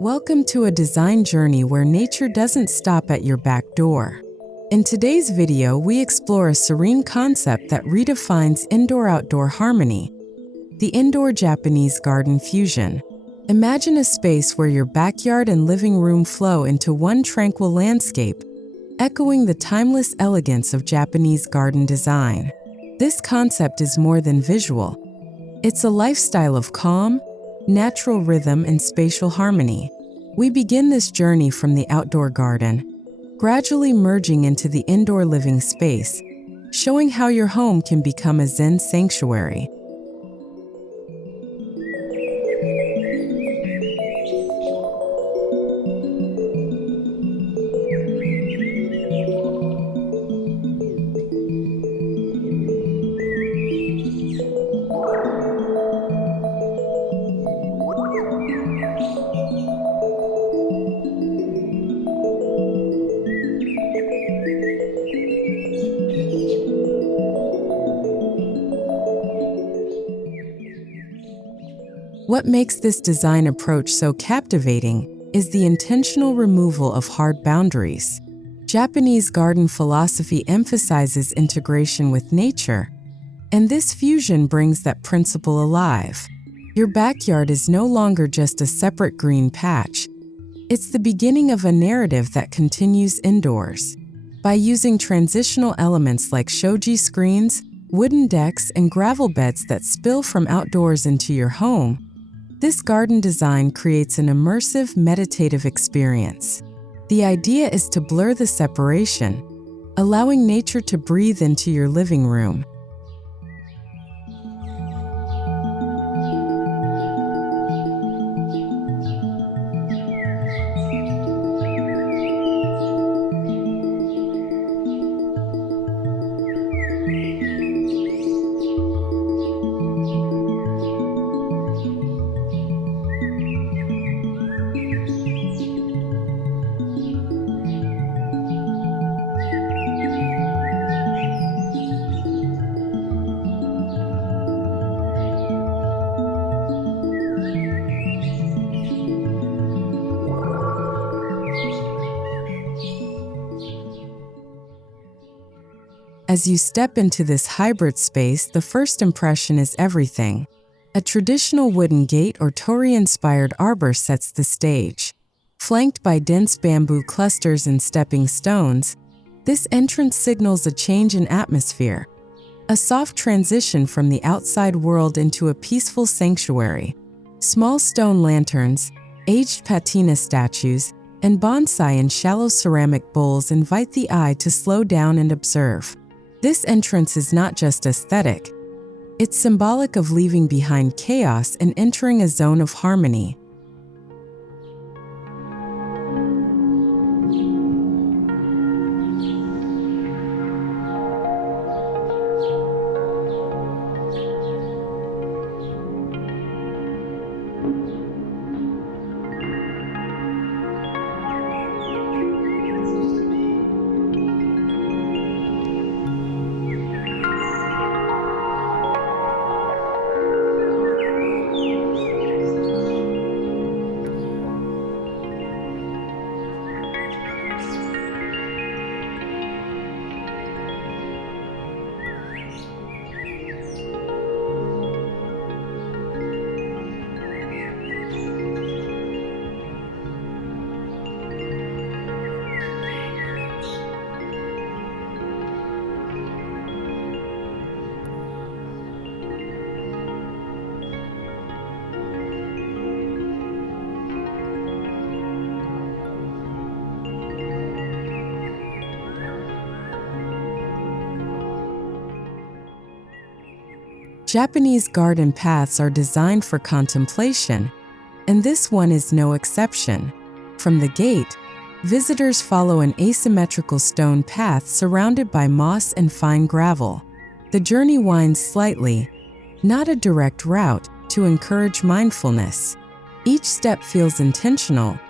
Welcome to a design journey where nature doesn't stop at your back door. In today's video, we explore a serene concept that redefines indoor-outdoor harmony: the indoor Japanese garden fusion. Imagine a space where your backyard and living room flow into one tranquil landscape, echoing the timeless elegance of Japanese garden design. This concept is more than visual. It's a lifestyle of calm, natural rhythm, and spatial harmony. We begin this journey from the outdoor garden, gradually merging into the indoor living space, showing how your home can become a Zen sanctuary. What makes this design approach so captivating is the intentional removal of hard boundaries. Japanese garden philosophy emphasizes integration with nature, and this fusion brings that principle alive. Your backyard is no longer just a separate green patch. It's the beginning of a narrative that continues indoors. By using transitional elements like shoji screens, wooden decks, and gravel beds that spill from outdoors into your home, this garden design creates an immersive, meditative experience. The idea is to blur the separation, allowing nature to breathe into your living room. As you step into this hybrid space, the first impression is everything. A traditional wooden gate or torii-inspired arbor sets the stage. Flanked by dense bamboo clusters and stepping stones, this entrance signals a change in atmosphere, a soft transition from the outside world into a peaceful sanctuary. Small stone lanterns, aged patina statues, and bonsai in shallow ceramic bowls invite the eye to slow down and observe. This entrance is not just aesthetic. It's symbolic of leaving behind chaos and entering a zone of harmony. Japanese garden paths are designed for contemplation, and this one is no exception. From the gate, Visitors follow an asymmetrical stone path surrounded by moss and fine gravel. The journey winds slightly, not a direct route, to encourage mindfulness. Each step feels intentional.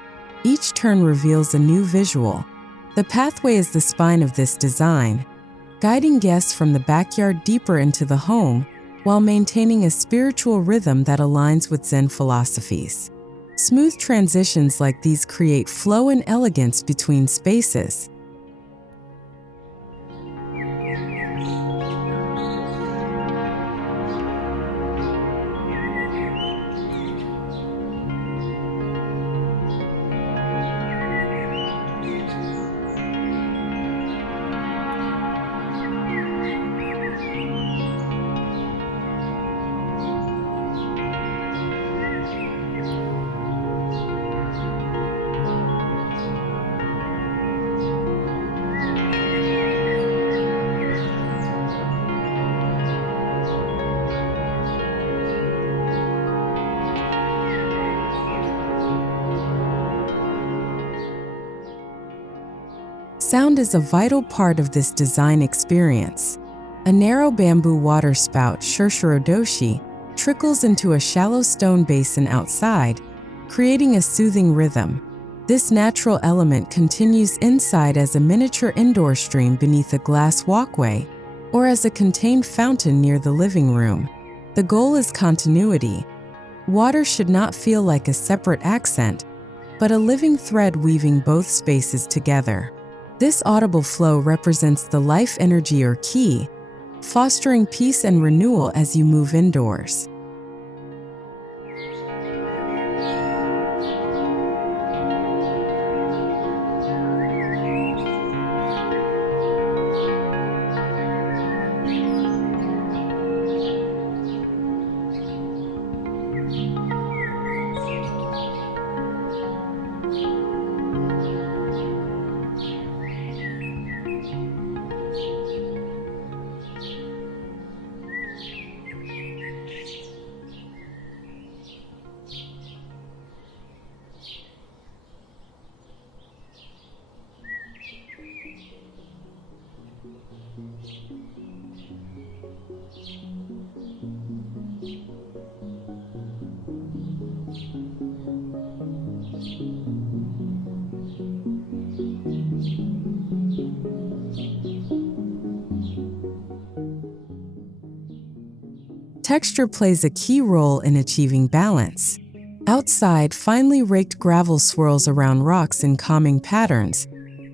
Each turn reveals a new visual. The pathway is the spine of this design, guiding guests from the backyard deeper into the home while maintaining a spiritual rhythm that aligns with Zen philosophies. Smooth transitions like these create flow and elegance between spaces. Sound is a vital part of this design experience. A narrow bamboo water spout, Shurshuro-doshi, trickles into a shallow stone basin outside, creating a soothing rhythm. This natural element continues inside as a miniature indoor stream beneath a glass walkway, or as a contained fountain near the living room. The goal is continuity. Water should not feel like a separate accent, but a living thread weaving both spaces together. This audible flow represents the life energy or ki, fostering peace and renewal as you move indoors. Texture plays a key role in achieving balance. Outside, finely raked gravel swirls around rocks in calming patterns,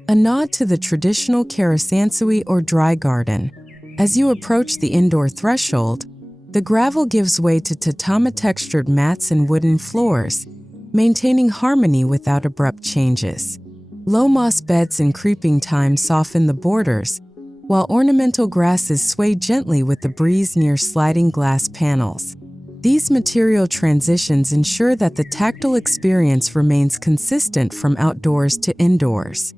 a nod to the traditional Karesansui or dry garden. As you approach the indoor threshold, the gravel gives way to tatami-textured mats and wooden floors, maintaining harmony without abrupt changes. Low moss beds and creeping thyme soften the borders, while ornamental grasses sway gently with the breeze near sliding glass panels. These material transitions ensure that the tactile experience remains consistent from outdoors to indoors.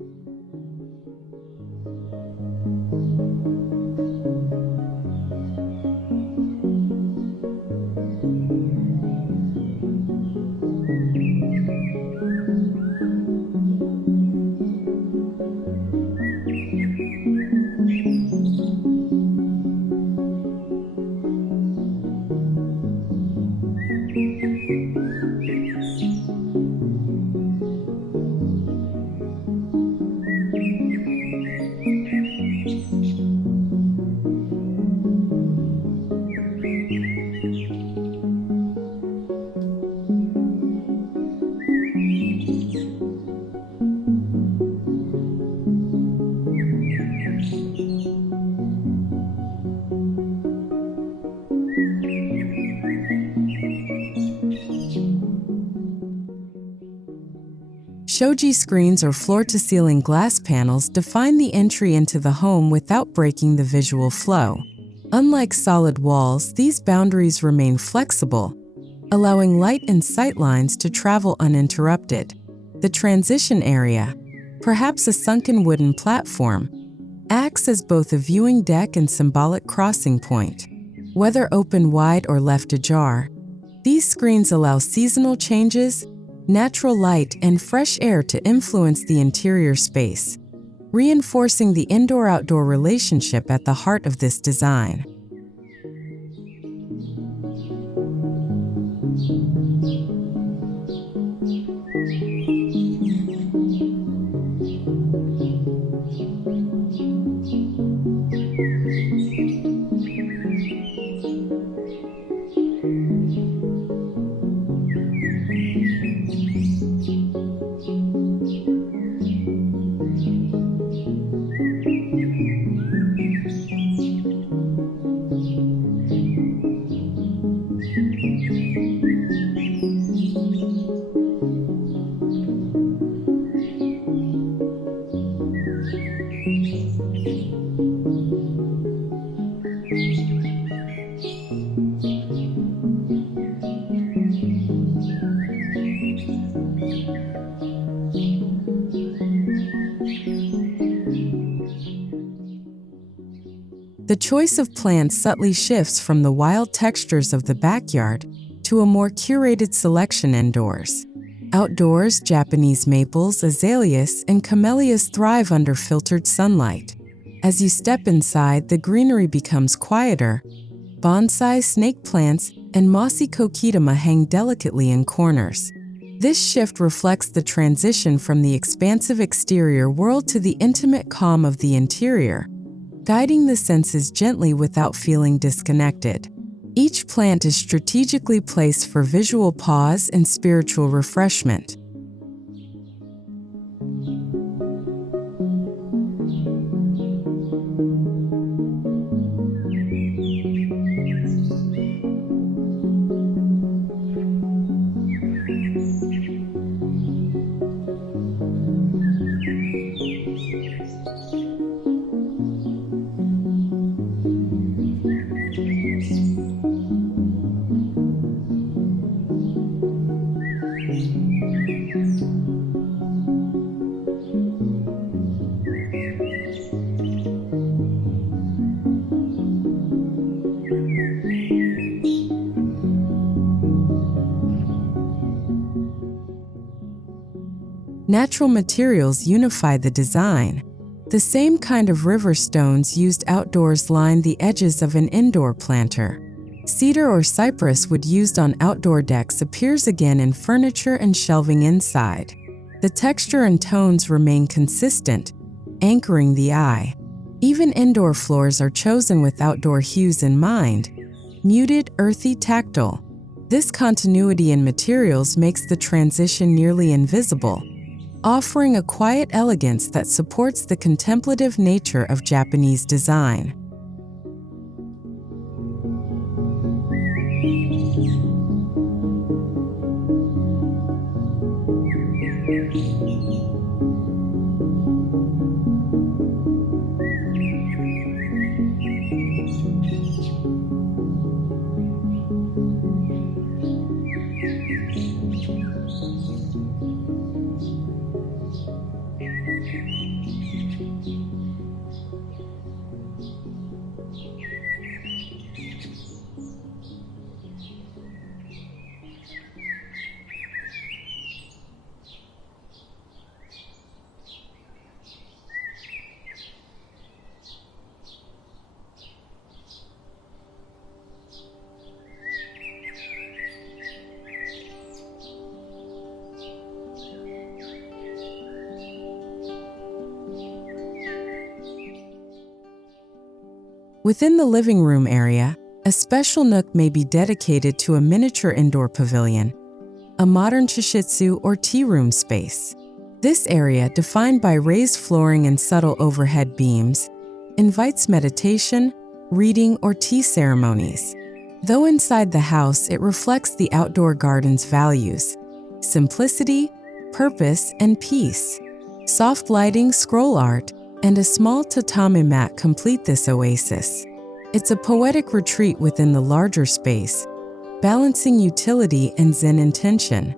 Shoji screens or floor-to-ceiling glass panels define the entry into the home without breaking the visual flow. Unlike solid walls, these boundaries remain flexible, allowing light and sightlines to travel uninterrupted. The transition area, perhaps a sunken wooden platform, acts as both a viewing deck and symbolic crossing point. Whether open wide or left ajar, these screens allow seasonal changes, natural light, and fresh air to influence the interior space, reinforcing the indoor-outdoor relationship at the heart of this design. The choice of plants subtly shifts from the wild textures of the backyard to a more curated selection indoors. Outdoors, Japanese maples, azaleas, and camellias thrive under filtered sunlight. As you step inside, the greenery becomes quieter. Bonsai, snake plants, and mossy kokedama hang delicately in corners. This shift reflects the transition from the expansive exterior world to the intimate calm of the interior, guiding the senses gently without feeling disconnected. Each plant is strategically placed for visual pause and spiritual refreshment. Natural materials unify the design. The same kind of river stones used outdoors line the edges of an indoor planter. Cedar or cypress wood used on outdoor decks appears again in furniture and shelving inside. The texture and tones remain consistent, anchoring the eye. Even indoor floors are chosen with outdoor hues in mind: muted, earthy, tactile. This continuity in materials makes the transition nearly invisible, offering a quiet elegance that supports the contemplative nature of Japanese design. Within the living room area, a special nook may be dedicated to a miniature indoor pavilion, a modern chishitsu or tea room space. This area, defined by raised flooring and subtle overhead beams, invites meditation, reading, or tea ceremonies. Though inside the house, it reflects the outdoor garden's values: simplicity, purpose, and peace. Soft lighting, scroll art, and a small tatami mat complete this oasis. It's a poetic retreat within the larger space, balancing utility and Zen intention.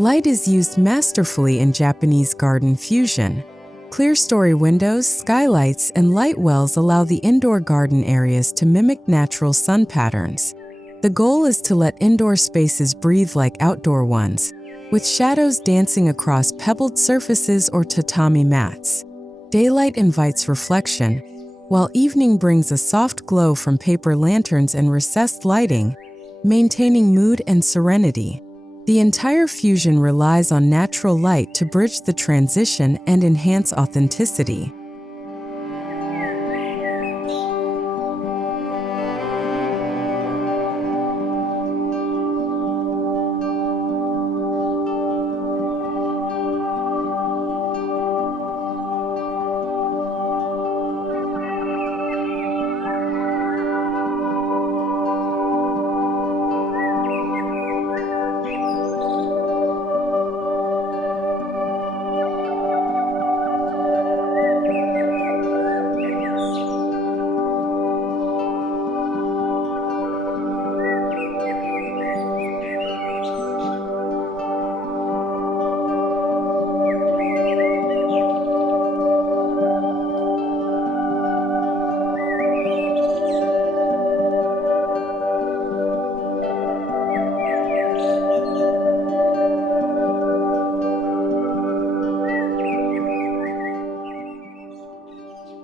Light is used masterfully in Japanese garden fusion. Clear-story windows, skylights, and light wells allow the indoor garden areas to mimic natural sun patterns. The goal is to let indoor spaces breathe like outdoor ones, with shadows dancing across pebbled surfaces or tatami mats. Daylight invites reflection, while evening brings a soft glow from paper lanterns and recessed lighting, maintaining mood and serenity. The entire fusion relies on natural light to bridge the transition and enhance authenticity.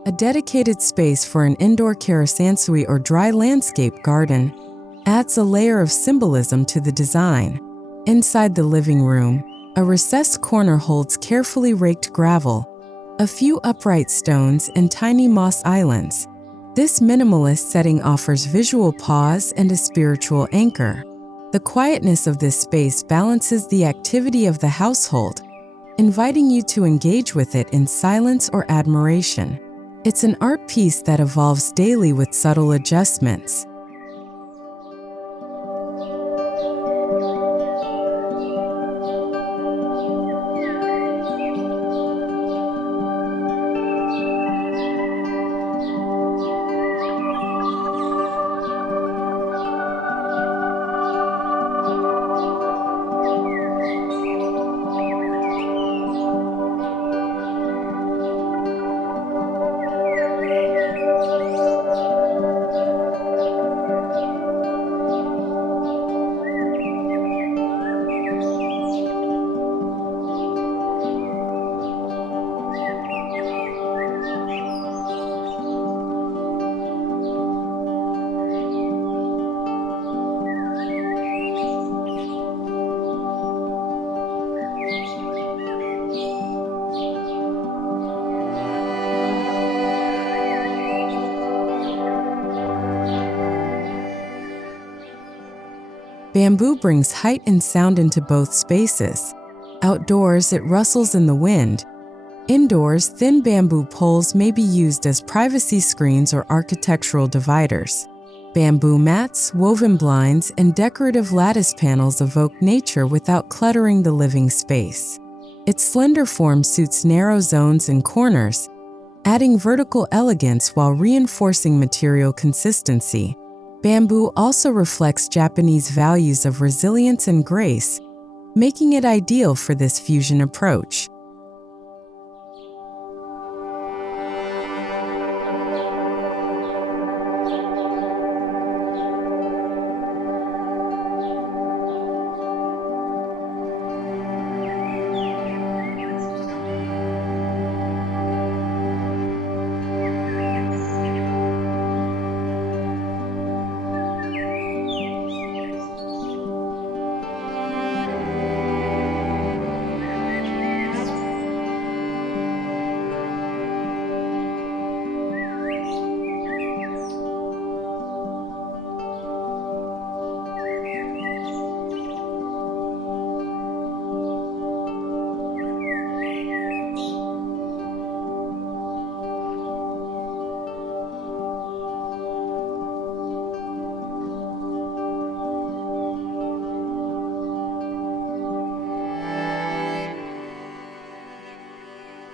A dedicated space for an indoor Karesansui or dry landscape garden adds a layer of symbolism to the design. Inside the living room, a recessed corner holds carefully raked gravel, a few upright stones, and tiny moss islands. This minimalist setting offers visual pause and a spiritual anchor. The quietness of this space balances the activity of the household, inviting you to engage with it in silence or admiration. It's an art piece that evolves daily with subtle adjustments. Bamboo brings height and sound into both spaces. Outdoors, it rustles in the wind. Indoors, thin bamboo poles may be used as privacy screens or architectural dividers. Bamboo mats, woven blinds, and decorative lattice panels evoke nature without cluttering the living space. Its slender form suits narrow zones and corners, adding vertical elegance while reinforcing material consistency. Bamboo also reflects Japanese values of resilience and grace, making it ideal for this fusion approach.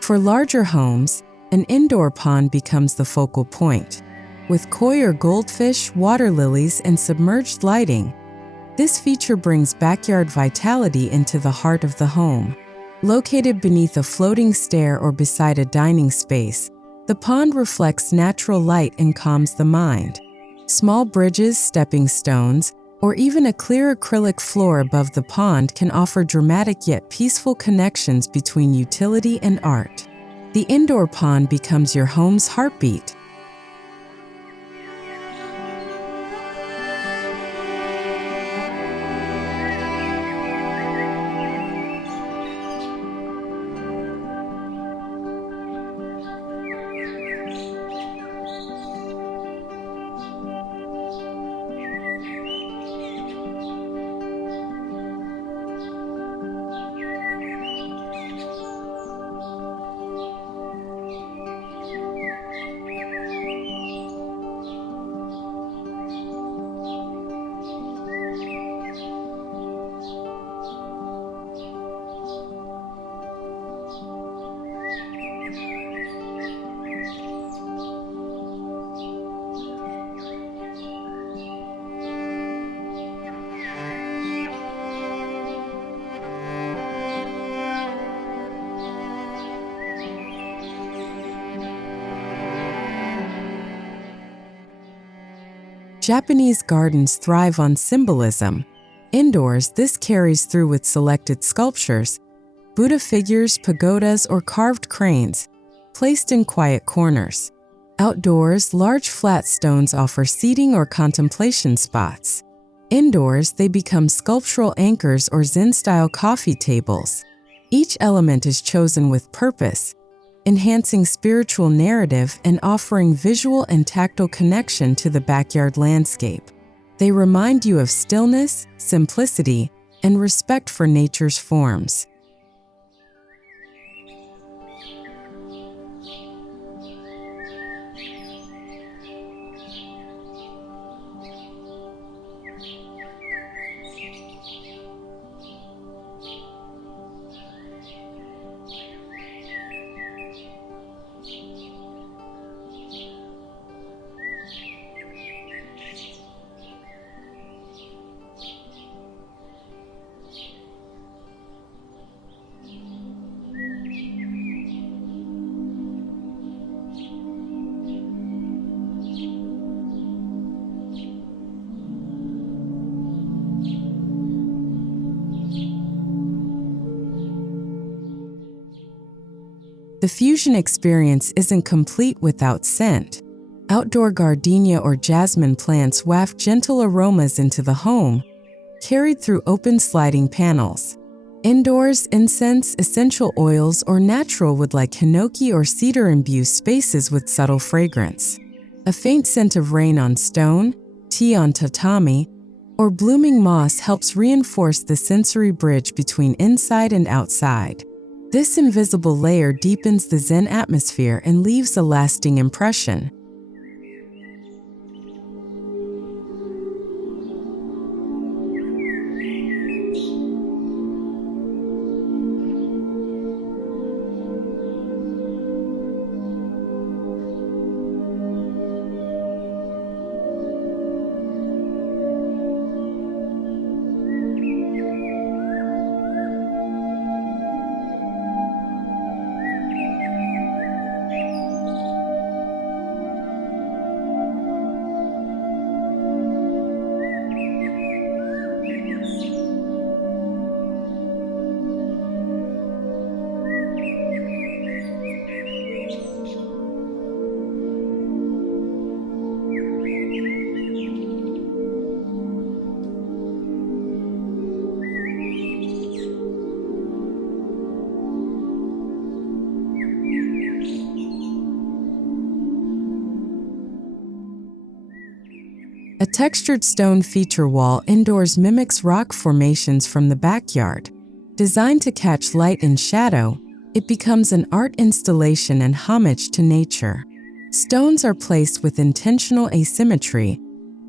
For larger homes, an indoor pond becomes the focal point. With koi or goldfish, water lilies, and submerged lighting, This feature brings backyard vitality into the heart of the home. Located beneath a floating stair or beside a dining space, the pond reflects natural light and calms the mind. Small bridges, stepping stones, or even a clear acrylic floor above the pond can offer dramatic yet peaceful connections between utility and art. The indoor pond becomes your home's heartbeat. Japanese gardens thrive on symbolism. Indoors, this carries through with selected sculptures, Buddha figures, pagodas, or carved cranes, placed in quiet corners. Outdoors, large flat stones offer seating or contemplation spots. Indoors, they become sculptural anchors or Zen-style coffee tables. Each element is chosen with purpose, enhancing spiritual narrative and offering visual and tactile connection to the backyard landscape. They remind you of stillness, simplicity, and respect for nature's forms. The fusion experience isn't complete without scent. Outdoor gardenia or jasmine plants waft gentle aromas into the home, carried through open sliding panels. Indoors, incense, essential oils, or natural wood like hinoki or cedar imbue spaces with subtle fragrance. A faint scent of rain on stone, tea on tatami, or blooming moss helps reinforce the sensory bridge between inside and outside. This invisible layer deepens the Zen atmosphere and leaves a lasting impression. A textured stone feature wall indoors mimics rock formations from the backyard. Designed to catch light and shadow, it becomes an art installation and homage to nature. Stones are placed with intentional asymmetry,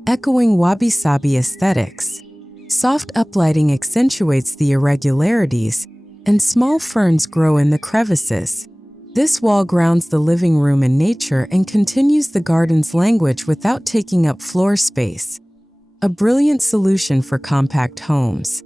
echoing wabi-sabi aesthetics. Soft uplighting accentuates the irregularities, and small ferns grow in the crevices. This wall grounds the living room in nature and continues the garden's language without taking up floor space. a brilliant solution for compact homes.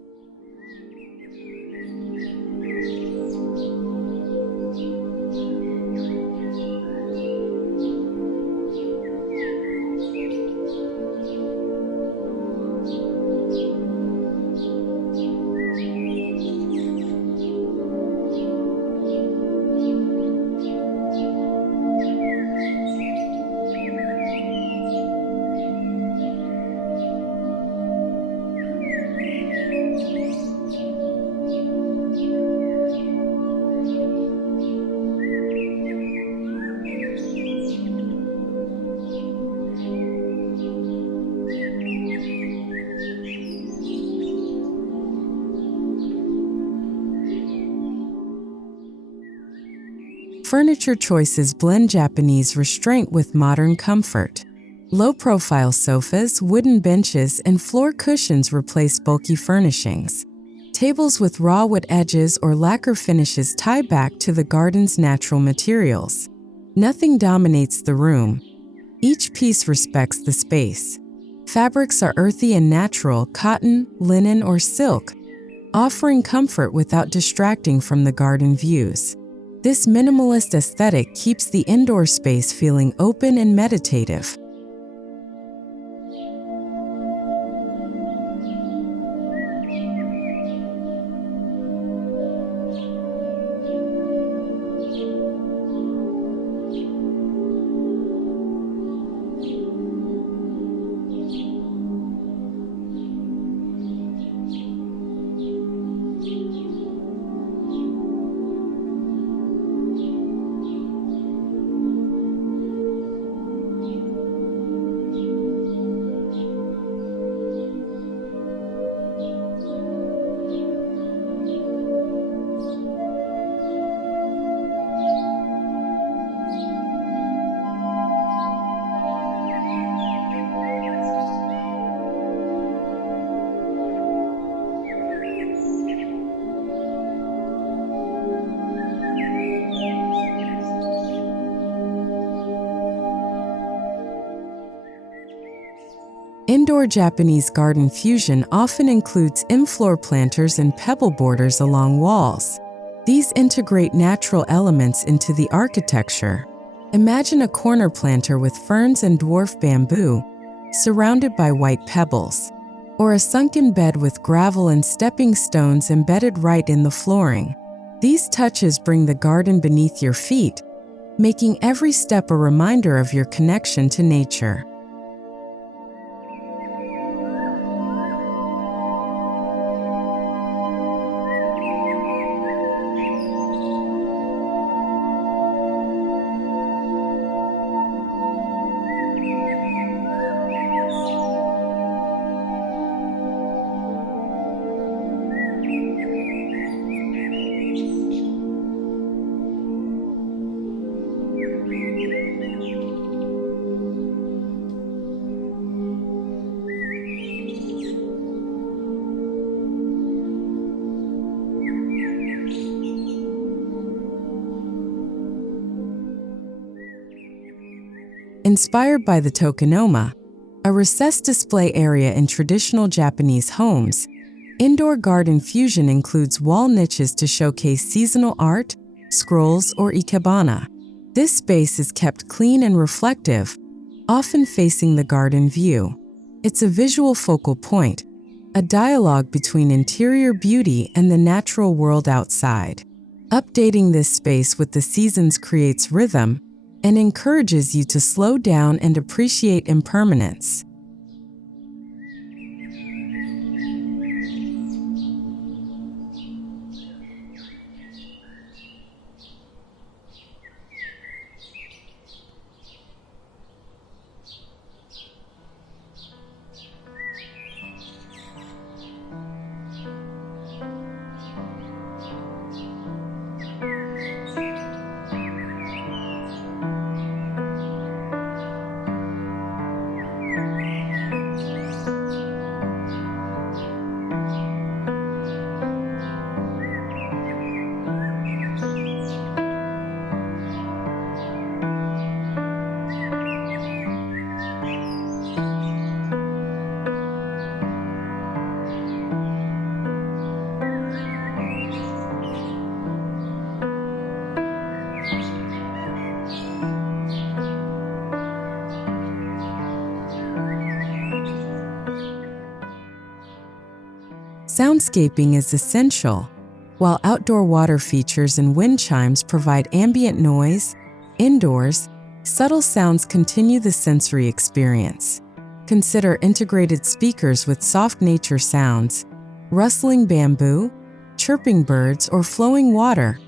Furniture choices blend Japanese restraint with modern comfort. Low-profile sofas, wooden benches, and floor cushions replace bulky furnishings. Tables with raw wood edges or lacquer finishes tie back to the garden's natural materials. Nothing dominates the room. Each piece respects the space. Fabrics are earthy and natural, cotton, linen, or silk, offering comfort without distracting from the garden views. This minimalist aesthetic keeps the indoor space feeling open and meditative. Indoor Japanese garden fusion often includes in-floor planters and pebble borders along walls. These integrate natural elements into the architecture. Imagine a corner planter with ferns and dwarf bamboo, surrounded by white pebbles, or a sunken bed with gravel and stepping stones embedded right in the flooring. These touches bring the garden beneath your feet, making every step a reminder of your connection to nature. Inspired by the Tokonoma, a recessed display area in traditional Japanese homes, indoor garden fusion includes wall niches to showcase seasonal art, scrolls, or ikebana. This space is kept clean and reflective, often facing the garden view. It's a visual focal point, a dialogue between interior beauty and the natural world outside. Updating this space with the seasons creates rhythm and encourages you to slow down and appreciate impermanence. Soundscaping is essential. While outdoor water features and wind chimes provide ambient noise, indoors, subtle sounds continue the sensory experience. Consider integrated speakers with soft nature sounds, rustling bamboo, chirping birds, or flowing water,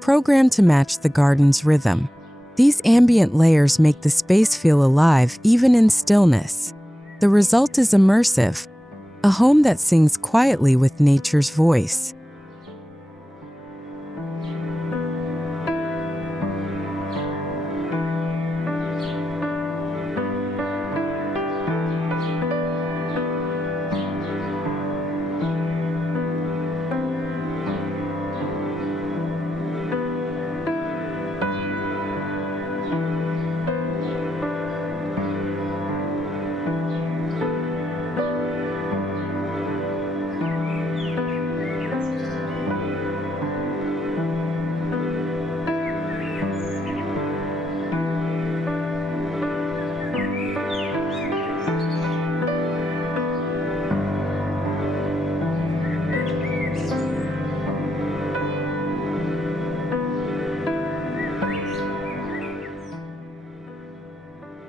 programmed to match the garden's rhythm. These ambient layers make the space feel alive even in stillness. The result is immersive, a home that sings quietly with nature's voice.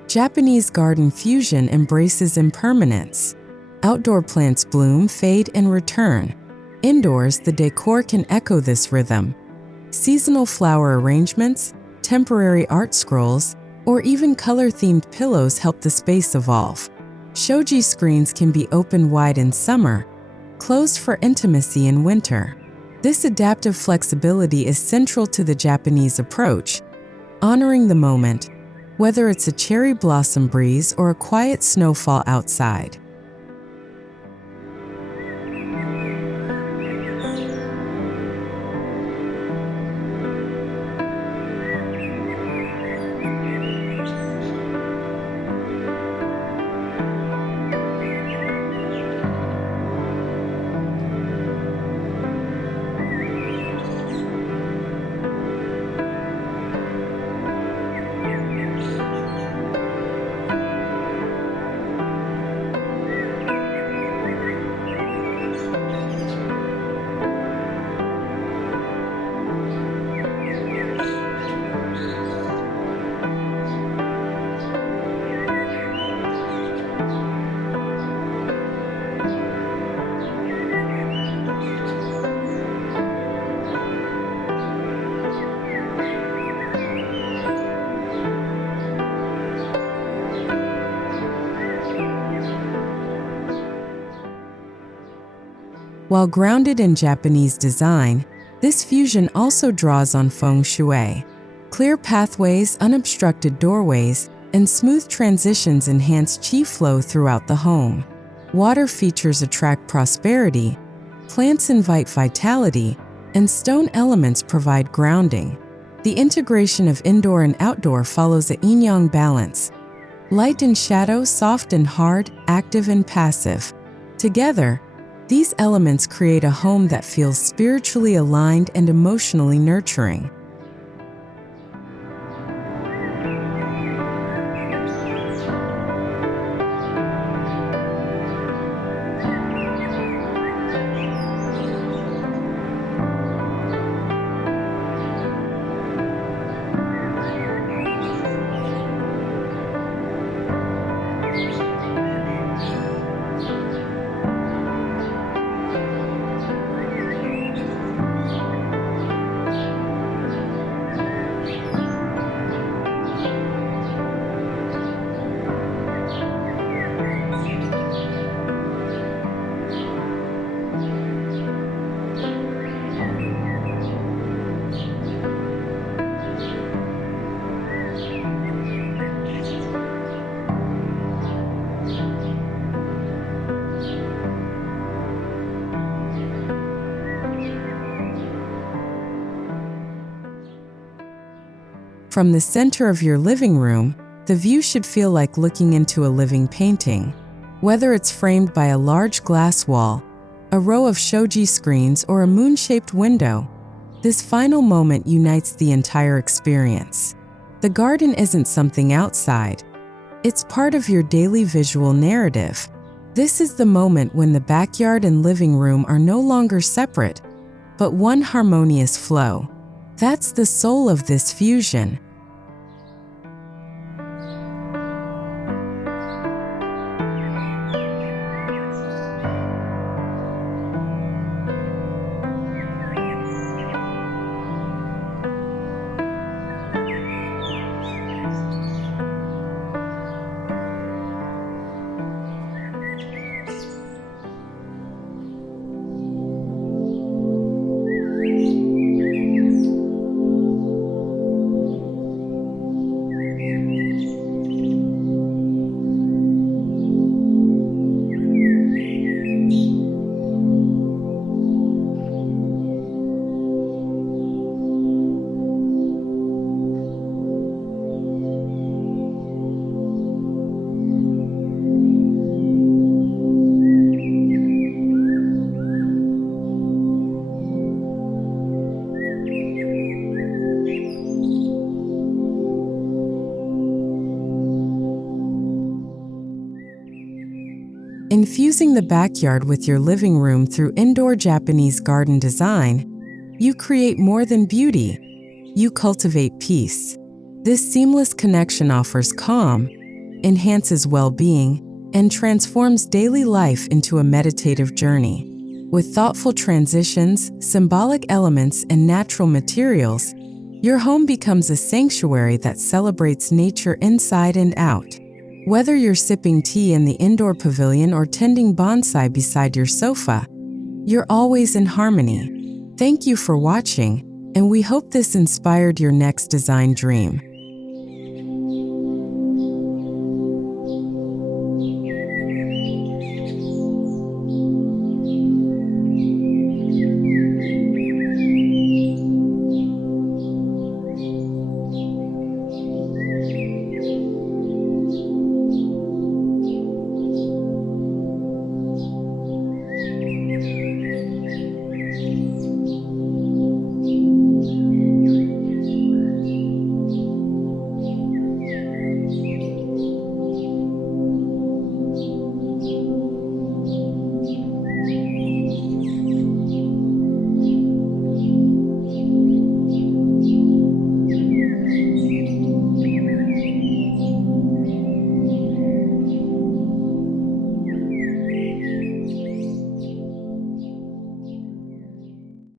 Japanese garden fusion embraces impermanence. Outdoor plants bloom, fade, and return. Indoors, the decor can echo this rhythm. Seasonal flower arrangements, temporary art scrolls, or even color-themed pillows help the space evolve. Shoji screens can be open wide in summer, closed for intimacy in winter. This adaptive flexibility is central to the Japanese approach, honoring the moment, whether it's a cherry blossom breeze or a quiet snowfall outside. While grounded in Japanese design, this fusion also draws on Feng Shui. Clear pathways, unobstructed doorways, and smooth transitions enhance qi flow throughout the home. Water features attract prosperity, plants invite vitality, and stone elements provide grounding. The integration of indoor and outdoor follows a yin-yang balance. Light and shadow, soft and hard, active and passive. Together, these elements create a home that feels spiritually aligned and emotionally nurturing. From the center of your living room, the view should feel like looking into a living painting. Whether it's framed by a large glass wall, a row of shoji screens, or a moon-shaped window, this final moment unites the entire experience. The garden isn't something outside. It's part of your daily visual narrative, This is the moment when the backyard and living room are no longer separate, but one harmonious flow. That's the soul of this fusion. Infusing the backyard with your living room through indoor Japanese garden design, you create more than beauty. You cultivate peace. This seamless connection offers calm, enhances well-being, and transforms daily life into a meditative journey. With thoughtful transitions, symbolic elements, and natural materials, your home becomes a sanctuary that celebrates nature inside and out. Whether you're sipping tea in the indoor pavilion or tending bonsai beside your sofa, you're always in harmony. Thank you for watching, and we hope this inspired your next design dream.